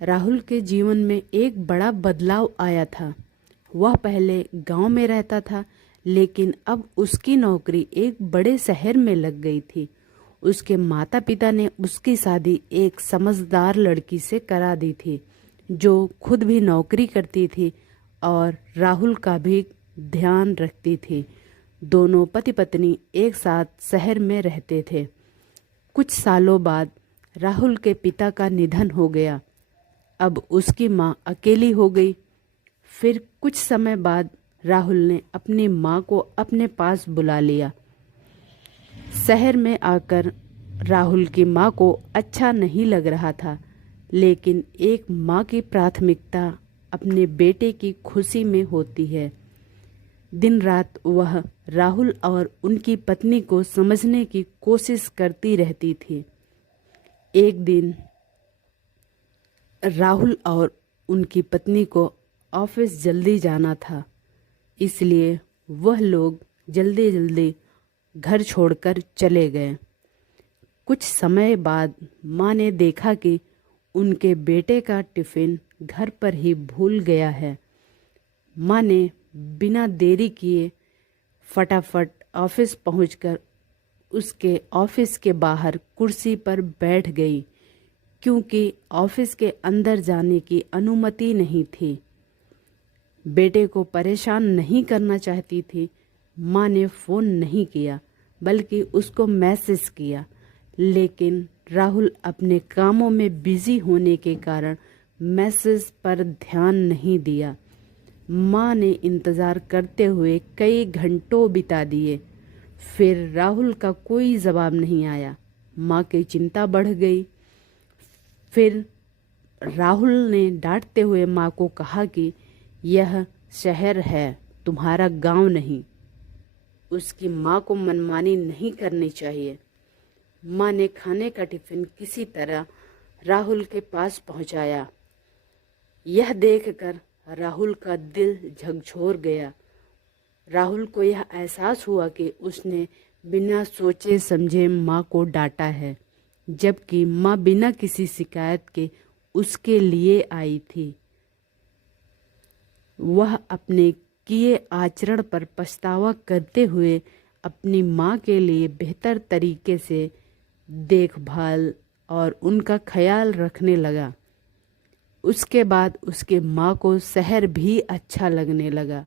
राहुल के जीवन में एक बड़ा बदलाव आया था। वह पहले गांव में रहता था, लेकिन अब उसकी नौकरी एक बड़े शहर में लग गई थी। उसके माता पिता ने उसकी शादी एक समझदार लड़की से करा दी थी, जो खुद भी नौकरी करती थी और राहुल का भी ध्यान रखती थी। दोनों पति पत्नी एक साथ शहर में रहते थे। कुछ सालों बाद राहुल के पिता का निधन हो गया। अब उसकी माँ अकेली हो गई। फिर कुछ समय बाद राहुल ने अपनी माँ को अपने पास बुला लिया। शहर में आकर राहुल की माँ को अच्छा नहीं लग रहा था, लेकिन एक माँ की प्राथमिकता अपने बेटे की खुशी में होती है। दिन रात वह राहुल और उनकी पत्नी को समझने की कोशिश करती रहती थी। एक दिन राहुल और उनकी पत्नी को ऑफिस जल्दी जाना था, इसलिए वह लोग जल्दी जल्दी घर छोड़कर चले गए। कुछ समय बाद माँ ने देखा कि उनके बेटे का टिफ़िन घर पर ही भूल गया है। माँ ने बिना देरी किए फटाफट ऑफिस पहुंचकर उसके ऑफिस के बाहर कुर्सी पर बैठ गई, क्योंकि ऑफिस के अंदर जाने की अनुमति नहीं थी। बेटे को परेशान नहीं करना चाहती थी। माँ ने फ़ोन नहीं किया, बल्कि उसको मैसेज किया, लेकिन राहुल अपने कामों में बिजी होने के कारण मैसेज पर ध्यान नहीं दिया। माँ ने इंतज़ार करते हुए कई घंटों बिता दिए। फिर राहुल का कोई जवाब नहीं आया। माँ की चिंता बढ़ गई। फिर राहुल ने डांटते हुए माँ को कहा कि यह शहर है, तुम्हारा गांव नहीं। उसकी माँ को मनमानी नहीं करनी चाहिए। माँ ने खाने का टिफ़िन किसी तरह राहुल के पास पहुंचाया। यह देखकर राहुल का दिल झकझोर गया। राहुल को यह एहसास हुआ कि उसने बिना सोचे समझे माँ को डांटा है, जबकि माँ बिना किसी शिकायत के उसके लिए आई थी। वह अपने किए आचरण पर पछतावा करते हुए अपनी माँ के लिए बेहतर तरीके से देखभाल और उनका ख्याल रखने लगा। उसके बाद उसके माँ को शहर भी अच्छा लगने लगा।